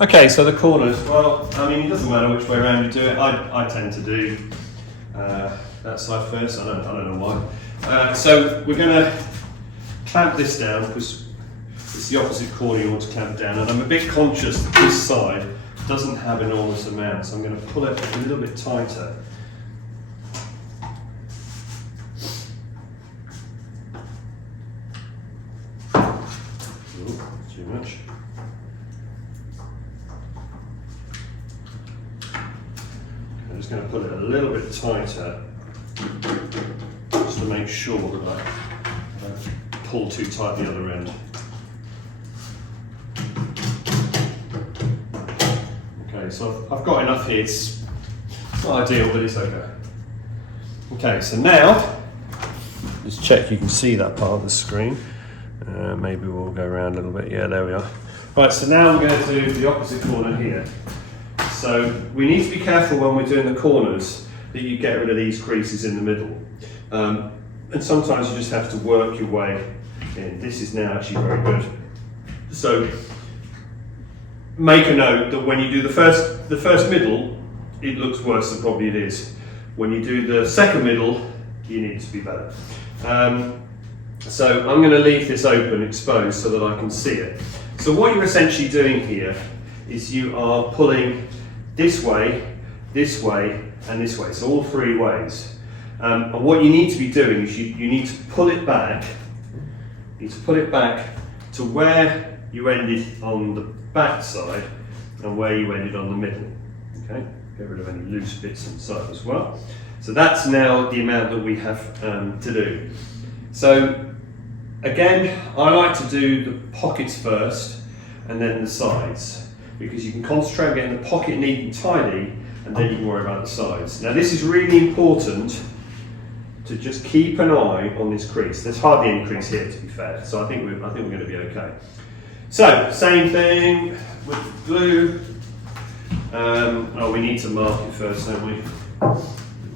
Okay, so the corners, well, I mean, it doesn't matter which way around you do it. I tend to do that side first, I don't know why. So we're going to clamp this down because it's the opposite corner you want to clamp down, and I'm a bit conscious that this side doesn't have enormous amounts, so I'm going to pull it a little bit tighter. Ooh, too much. I'm just going to put it a little bit tighter just to make sure that I don't pull too tight the other end. Okay, so I've got enough here. It's not ideal, but it's okay. Okay, so now, just check you can see that part of the screen. Maybe we'll go around a little bit. Yeah, there we are. Right, so now we're going to do the opposite corner here. So we need to be careful when we're doing the corners that you get rid of these creases in the middle. And sometimes you just have to work your way in. This is now actually very good. So make a note that when you do the first middle, it looks worse than probably it is. When you do the second middle, you need to be better. So I'm going to leave this open, exposed, so that I can see it. So what you're essentially doing here is you are pulling this way, and this way, so all three ways. And what you need to be doing is you need to pull it back. You need to pull it back to where you ended on the back side and where you ended on the middle. Okay, get rid of any loose bits inside as well. So that's now the amount that we have to do. So again, I like to do the pockets first and then the sides, because you can concentrate on getting the pocket neat and tidy, and then you can worry about the sides. Now this is really important to just keep an eye on this crease. There's hardly any crease here, to be fair, so I think we're going to be okay. So same thing with the glue. Oh, we need to mark it first, don't we?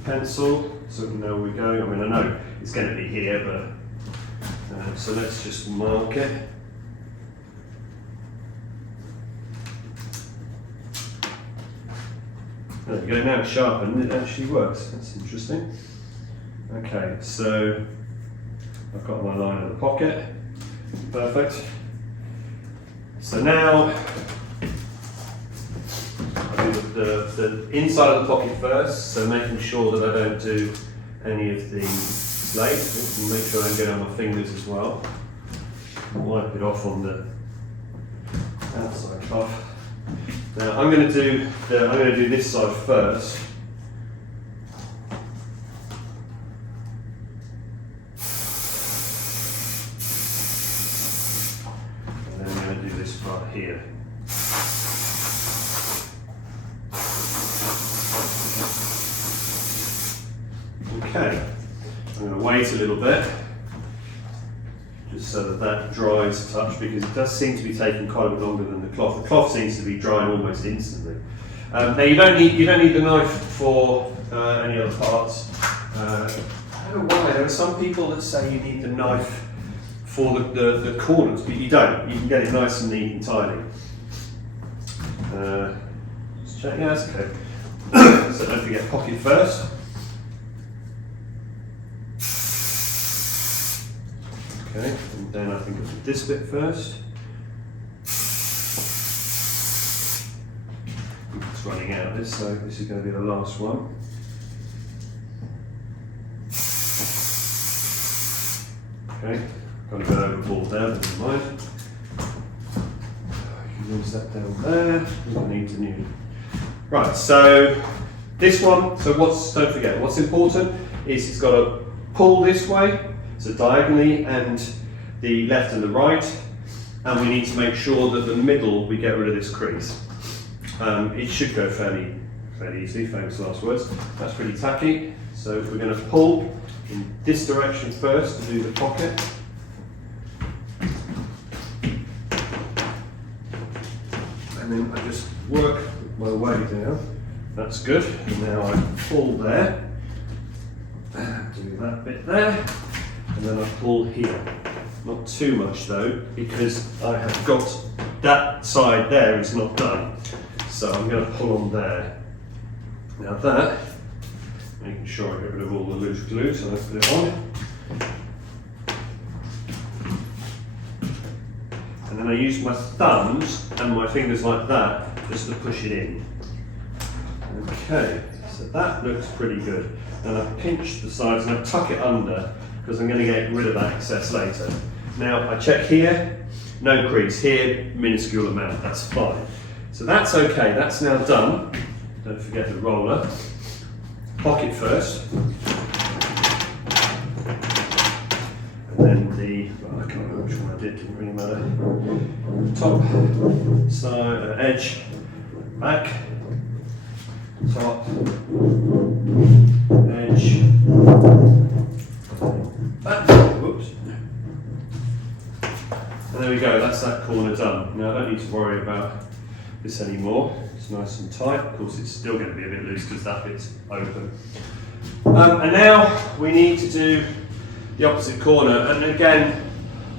Pencil, so we know where we're going. I mean, I know it's going to be here, but so let's just mark it. There we go, now it's sharpened, it actually works. That's interesting. Okay, so I've got my line in the pocket. Perfect. So now I do the inside of the pocket first, so making sure that I don't do any of the slate, and make sure I don't get on my fingers as well. Wipe it off on the outside cuff. Now I'm going to do this side first. And then I'm going to do this part here. Okay, I'm going to wait a little bit, just so that dries a touch, because it does seem to be taking quite a bit longer than the cloth. The cloth seems to be drying almost instantly. Now you don't need the knife for any other parts. I don't know why. There are some people that say you need the knife for the corners, but you don't. You can get it nice and neat and tidy. Just check. Yeah, that's okay. So don't forget pocket first. Okay, and then I think I'll do this bit first. It's running out of this, so this is going to be the last one. Okay, got to go overboard there, never mind. You can use that down there. We don't need to new. Right, so this one, don't forget, what's important is it's got to pull this way, so diagonally, and the left and the right, and we need to make sure that the middle, we get rid of this crease. It should go fairly easily, famous last words. That's pretty tacky, so we're going to pull in this direction first to do the pocket. And then I just work my way down. That's good. And now I pull there, do that bit there, and then I pull here. Not too much though, because I have got that side there is not done. So I'm going to pull on there. Now that, making sure I get rid of all the loose glue, so let's put it on. And then I use my thumbs and my fingers like that just to push it in. Okay, so that looks pretty good. And I pinch the sides and I tuck it under because I'm going to get rid of that excess later. Now I check here, no crease, here minuscule amount, that's fine. So that's okay, that's now done. Don't forget the roller. Pocket first. And then the, well, I can't remember which one I did, didn't really matter. Top, side, edge, back, top, edge, back, whoops. And there we go, that's that corner done. Now I don't need to worry about this anymore. It's nice and tight. Of course it's still going to be a bit loose because that bit's open. And now we need to do the opposite corner, and again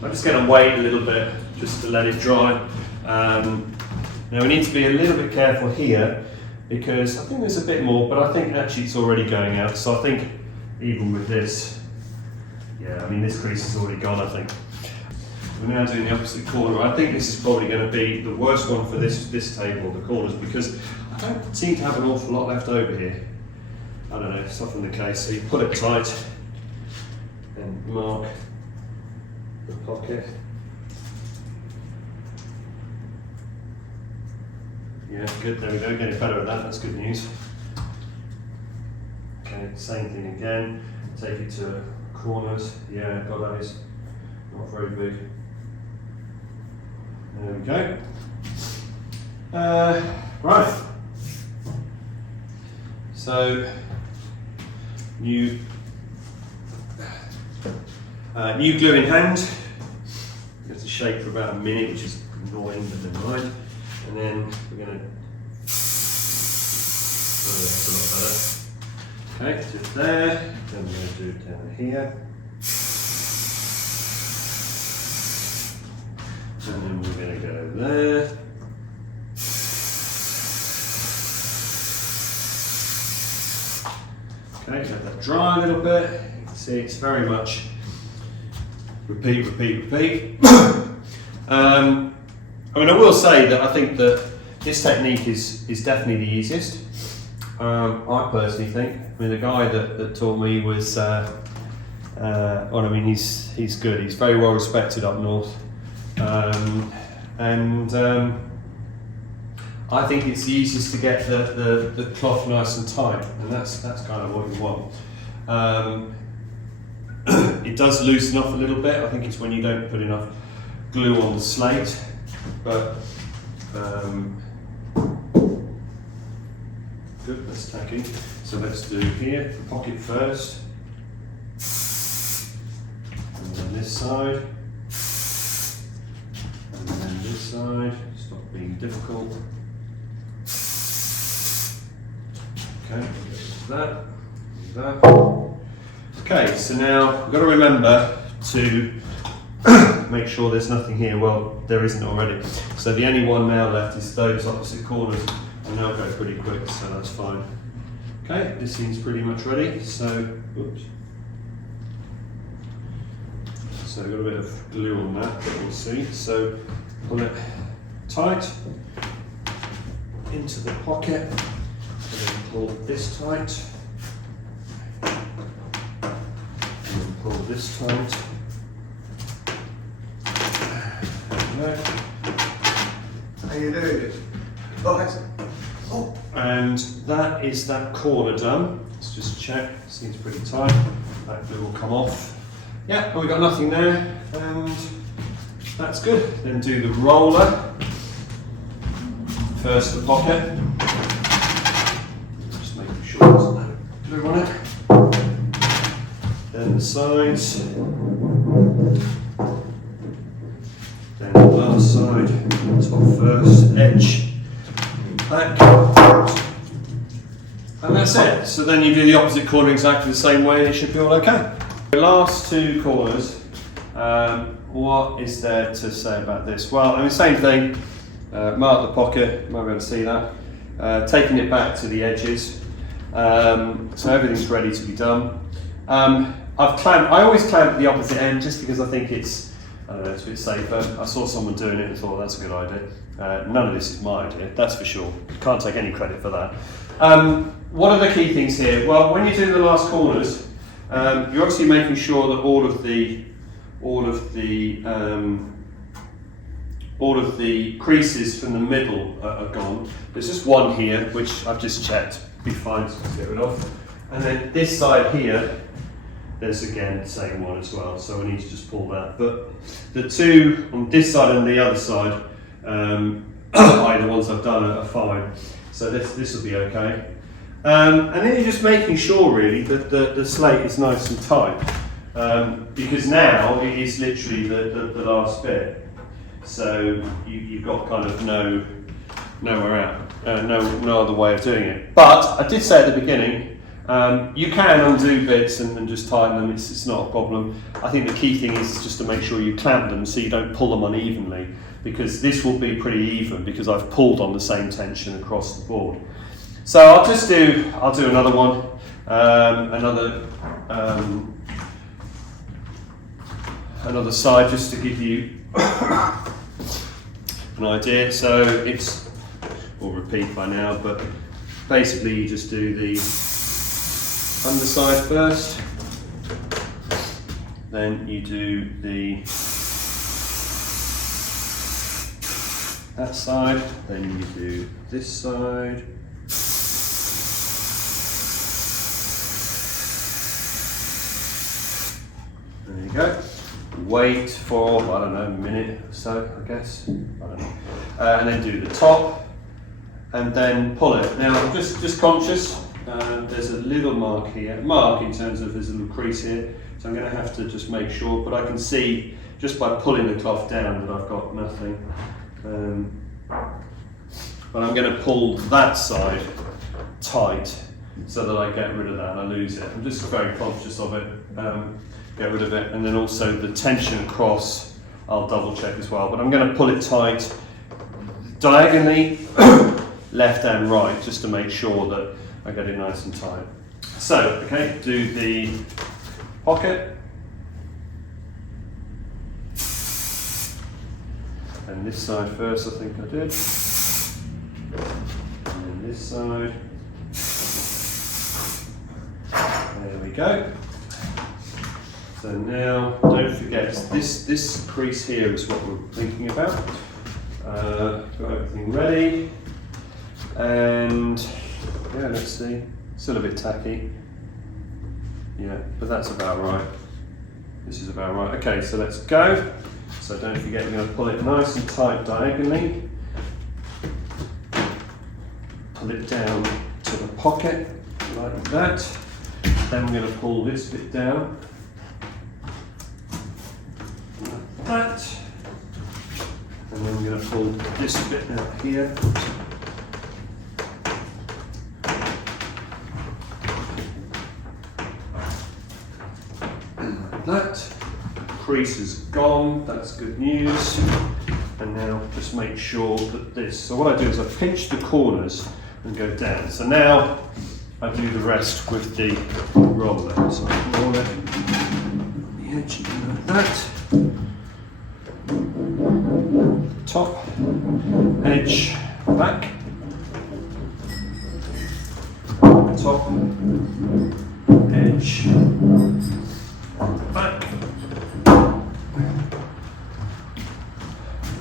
I'm just going to wait a little bit just to let it dry. Now we need to be a little bit careful here because I think there's a bit more, but I think actually it's already going out, so I think even with this, yeah, I mean this crease is already gone I think. We're now doing the opposite corner. I think this is probably going to be the worst one for this table, the corners, because I don't seem to have an awful lot left over here. I don't know, it's often the case. So you pull it tight and mark the pocket. Yeah, good, there we go, getting better at that, that's good news. Okay, same thing again, take it to corners. Yeah, God, that is not very big. There we go. Right. So, new glue in hand. You have to shake for about a minute, which is annoying, but never mind. And then we're going to. Oh, that's a lot better. Okay, do it there. Then we're going to do it down here. And then we're going to go there. Okay, let that dry a little bit. You can see it's very much repeat, repeat, repeat. I mean, I will say that I think that this technique is definitely the easiest. I personally think. I mean, the guy that taught me was, well, I mean, he's good. He's very well respected up north. I think it's the easiest to get the cloth nice and tight, and that's kind of what you want. It does loosen off a little bit. I think it's when you don't put enough glue on the slate, but good, that's tacky. So let's do here, the pocket first, and then this side. And then this side, stop being difficult. Okay, that. Okay, so now we've got to remember to make sure there's nothing here. Well, there isn't already. So the only one now left is those opposite corners, and they'll go pretty quick, so that's fine. Okay, this seems pretty much ready. So, oops. So I've got a bit of glue on that, but we'll see. So pull it tight into the pocket, and then pull this tight, and then pull this tight. There we go. How you doing? Oh. And that is that corner done. Let's just check, seems pretty tight. That glue will come off. Yeah, well, we've got nothing there, and that's good. Then do the roller. First the pocket. Just making sure there's no glue on it. Then the sides. Then the last side. Top first, edge, back. And that's it. So then you do the opposite corner exactly the same way, and it should be all okay. The last two corners, what is there to say about this? Well, I mean, same thing. Mark the pocket, you might be able to see that. Taking it back to the edges. So everything's ready to be done. I always clamp the opposite end just because I think it's a bit safer. I saw someone doing it and thought that's a good idea. None of this is my idea, that's for sure. Can't take any credit for that. What are the key things here? Well, when you do the last corners, you're obviously making sure that all of the creases from the middle are gone. There's just one here, which I've just checked, be fine to get rid of. And then this side here, there's again the same one as well, so we need to just pull that. But the two on this side and the other side, the ones I've done are fine. So this will be okay. And then you're just making sure really that the slate is nice and tight. Because now it is literally the last bit. So you've got kind of nowhere out, no other way of doing it. But I did say at the beginning, you can undo bits and just tighten them, it's not a problem. I think the key thing is just to make sure you clamp them so you don't pull them unevenly, because this will be pretty even because I've pulled on the same tension across the board. So I'll do another one, another side just to give you an idea. So it's, we'll repeat by now, but basically you just do the underside first, then you do that side, then you do this side, there you go. Wait for, I don't know, a minute or so, I guess, I don't know, and then do the top, and then pull it. Now I'm just conscious, there's a little mark here, in terms of there's a little crease here, so I'm going to have to just make sure, but I can see just by pulling the cloth down that I've got nothing. But I'm going to pull that side tight so that I get rid of that and I lose it. I'm just very conscious of it. Get rid of it, and then also the tension across I'll double check as well, but I'm going to pull it tight diagonally left and right just to make sure that I get it nice and tight. So okay, do the pocket and this side first, I think I did, and then this side, there we go. So now, don't forget, this crease here is what we're thinking about. Got everything ready, and yeah, let's see, still a bit tacky. Yeah, but that's about right. This is about right. Okay, so let's go. So don't forget, you're going to pull it nice and tight diagonally. Pull it down to the pocket, like that. Then we're going to pull this bit down. That, and then we're going to pull this bit out here. Like that. Crease is gone, that's good news. And now just make sure that this, so what I do is I pinch the corners and go down. So now I do the rest with the roller. So I roll it on the edge like that. Top, edge, back, top, edge, back,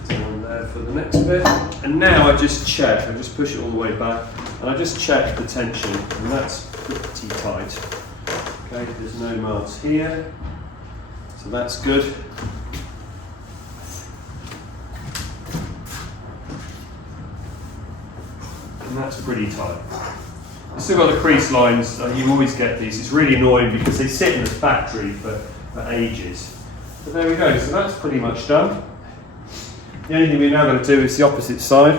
down there for the next bit, and now I just check, I just push it all the way back, and I just check the tension, and that's pretty tight. Okay, there's no marks here, so that's good. And that's pretty tight. You've still got the crease lines, you always get these. It's really annoying because they sit in the factory for ages. But there we go, so that's pretty much done. The only thing we're now going to do is the opposite side,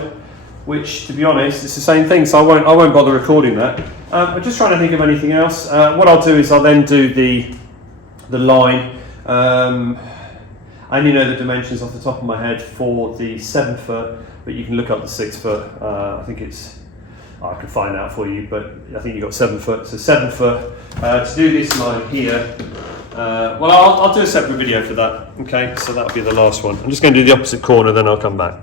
which, to be honest, it's the same thing, so I won't bother recording that. I'm just trying to think of anything else. What I'll do is I'll then do the line. I only know the dimensions off the top of my head for the 7 foot, but you can look up the 6 foot. I think it's, I can find out for you, but I think you've got 7 foot. So 7 foot. To do this line here, well, I'll do a separate video for that. Okay, so that'll be the last one. I'm just going to do the opposite corner, then I'll come back.